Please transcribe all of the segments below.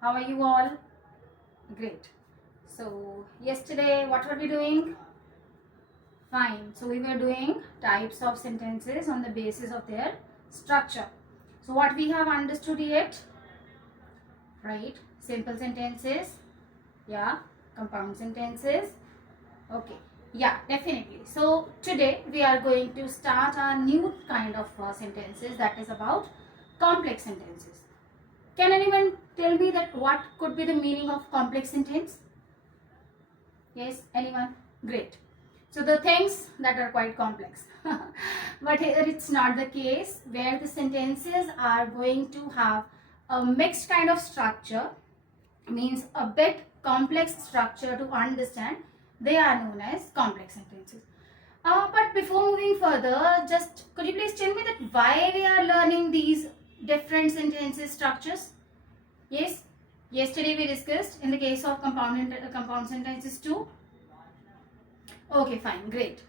How are you all? Great. So, yesterday, what were we doing? Fine. So, we were doing types of sentences on the basis of their structure. So, what we have understood yet? Right? Simple sentences. Yeah. Compound sentences. Okay. Yeah, definitely. So, today we are going to start a new kind of sentences, that is about complex sentences. Can anyone tell me that what could be the meaning of complex sentence? Yes, anyone? Great. So the things that are quite complex. But here it's not the case, where the sentences are going to have a mixed kind of structure, means a bit complex structure to understand. They are known as complex sentences. But before moving further, just could you please tell me that why we are learning these different sentences structures? Yes, yesterday we discussed in the case of compound sentences too. Okay, fine, great.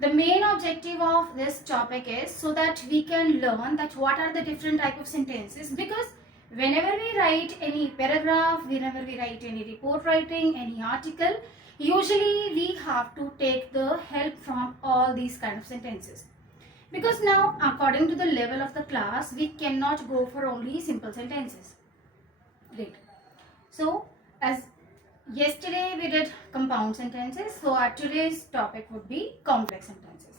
The main objective of this topic is so that we can learn that what are the different type of sentences, because whenever we write any paragraph, whenever we write any report writing, any article, usually we have to take the help from all these kind of sentences. Because now, according to the level of the class, we cannot go for only simple sentences. Great. So, as yesterday we did compound sentences, so our today's topic would be complex sentences.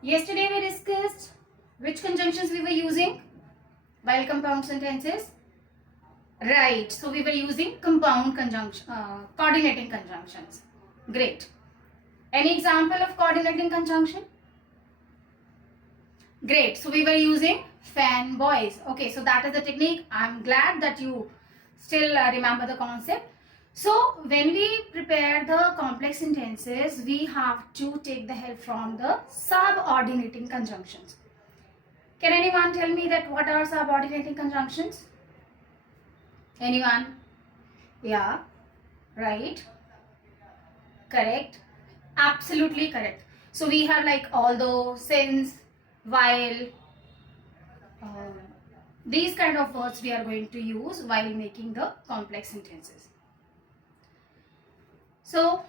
Yesterday we discussed which conjunctions we were using while compound sentences. Right, so we were using compound conjunction, coordinating conjunctions. Great. Any example of coordinating conjunction? Great, so we were using fanboys. Okay, so that is the technique. I'm glad that you still remember the concept. So when we prepare the complex sentences, we have to take the help from the subordinating conjunctions. Can anyone tell me that what are subordinating conjunctions? Anyone? Yeah, right, correct, absolutely correct. So we have like although, since, while, um, these kind of words we are going to use while making the complex sentences. So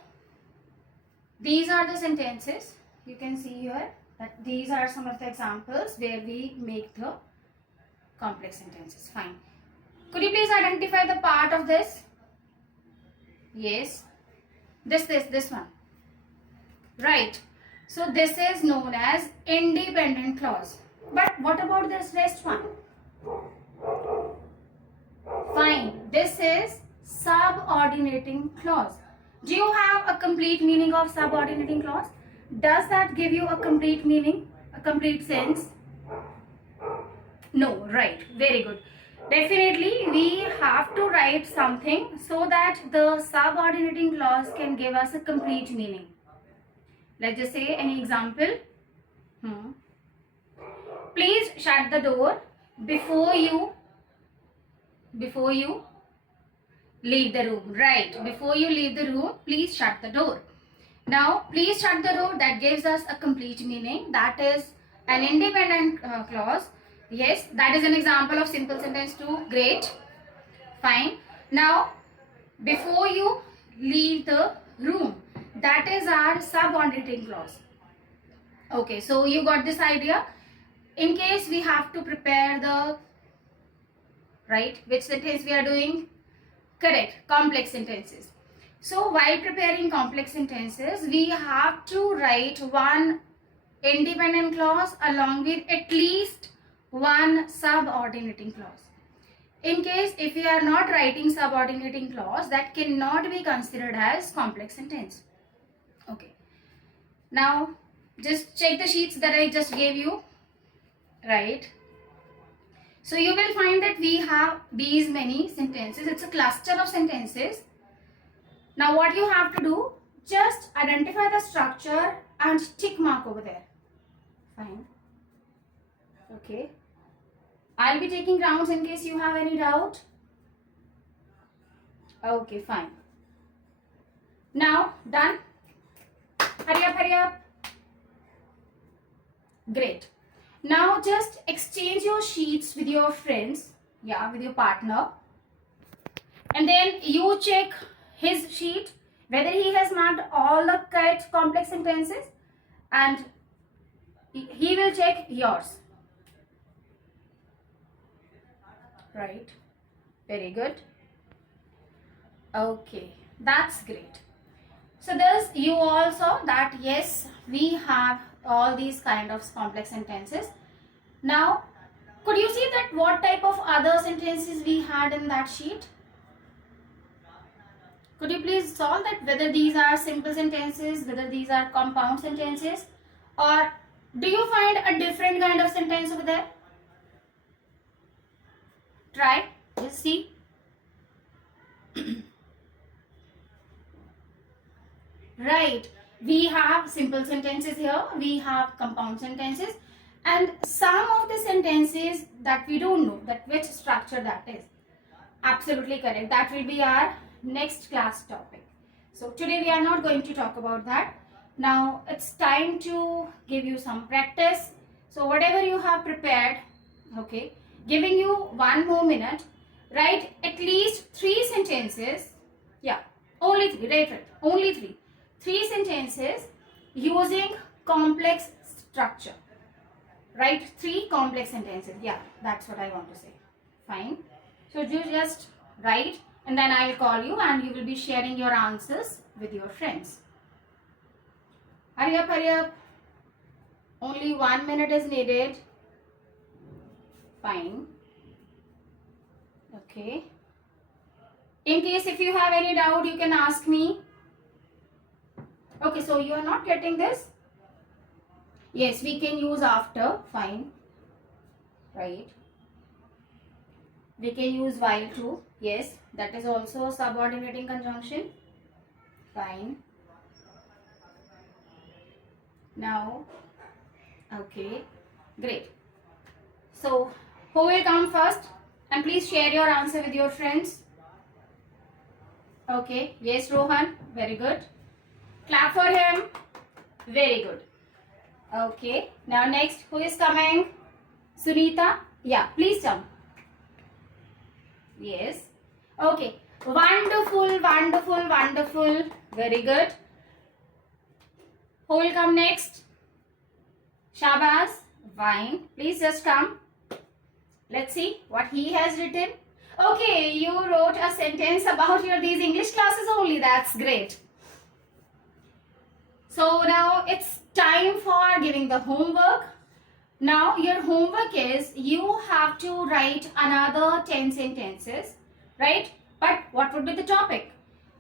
these are the sentences. You can see here that these are some of the examples where we make the complex sentences. Fine. Could you please identify the part of this? Yes. This one. Right. So this is known as independent clause. But what about this rest one? Fine. This is subordinating clause. Do you have a complete meaning of subordinating clause? Does that give you a complete meaning, a complete sense? No, right. Very good. Definitely, we have to write something so that the subordinating clause can give us a complete meaning. Let's just say any example. Please shut the door before you leave the room. Right. Before you leave the room, please shut the door. Now, please shut the door, that gives us a complete meaning. That is an independent clause. Yes, that is an example of simple sentence too. Great. Fine. Now, before you leave the room, that is our subordinating clause. Okay, so you got this idea. In case we have to prepare the, right, which sentence we are doing? Correct, complex sentences. So while preparing complex sentences, we have to write one independent clause along with at least one subordinating clause. In case if we are not writing subordinating clause, that cannot be considered as complex sentence. Okay. Now just check the sheets that I just gave you. Right. So you will find that we have these many sentences. It's a cluster of sentences. Now what you have to do, just identify the structure and tick mark over there. Fine. Okay. I'll be taking rounds in case you have any doubt. Okay, fine. Now, done? Hurry up, hurry up. Great. Now just exchange your sheets with your friends, yeah, with your partner. And then you check his sheet whether he has marked all the correct complex sentences, and he will check yours. Right? Very good. Okay, that's great. So thus you all saw that yes, we have all these kind of complex sentences. Now, could you see that what type of other sentences we had in that sheet? Could you please solve that, whether these are simple sentences, whether these are compound sentences, or do you find a different kind of sentence over there? Try, just see. Right, we have simple sentences here, we have compound sentences, and some of the sentences that we don't know that which structure that is. Absolutely correct. That will be our next class topic. So today we are not going to talk about that. Now it's time to give you some practice. So whatever you have prepared, okay, giving you 1 more minute, write at least 3 sentences. Yeah, only 3, right, only 3. 3 sentences using complex structure. Write 3 complex sentences. Yeah, that's what I want to say. Fine. So you just write, and then I'll call you and you will be sharing your answers with your friends. Hurry up, hurry up. Only 1 minute is needed. Fine. Okay. In case if you have any doubt, you can ask me. Okay, so you are not getting this? Yes, we can use after. Fine. Right. We can use while too. Yes, that is also subordinating conjunction. Fine. Now, okay, great. So, who will come first? And please share your answer with your friends. Okay, yes, Rohan, very good. Clap for him. Very good. Okay, now next, who is coming? Sunita? Yeah, please jump. Yes. Okay. Wonderful, wonderful, wonderful. Very good. Who will come next? Shabaz. Fine. Please just come. Let's see what he has written. Okay, you wrote a sentence about these English classes only. That's great. So now it's time for giving the homework. Now your homework is you have to write another 10 sentences, right? But what would be the topic?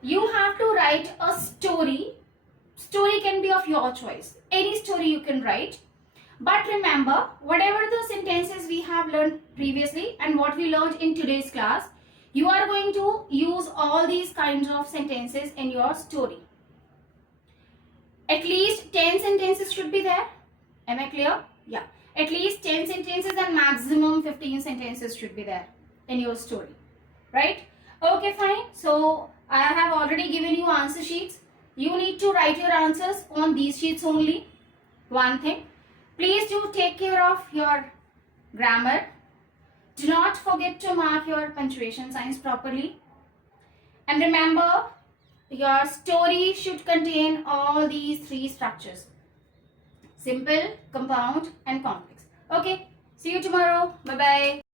You have to write a story. Story can be of your choice. Any story you can write. But remember, whatever the sentences we have learned previously and what we learned in today's class, you are going to use all these kinds of sentences in your story. At least 10 sentences should be there. Am I clear? Yeah. At least 10 sentences and maximum 15 sentences should be there in your story. Right? Okay, fine. So, I have already given you answer sheets. You need to write your answers on these sheets only. One thing. Please do take care of your grammar. Do not forget to mark your punctuation signs properly. And remember, your story should contain all these 3 structures. Simple, compound and complex. Okay, see you tomorrow. Bye-bye.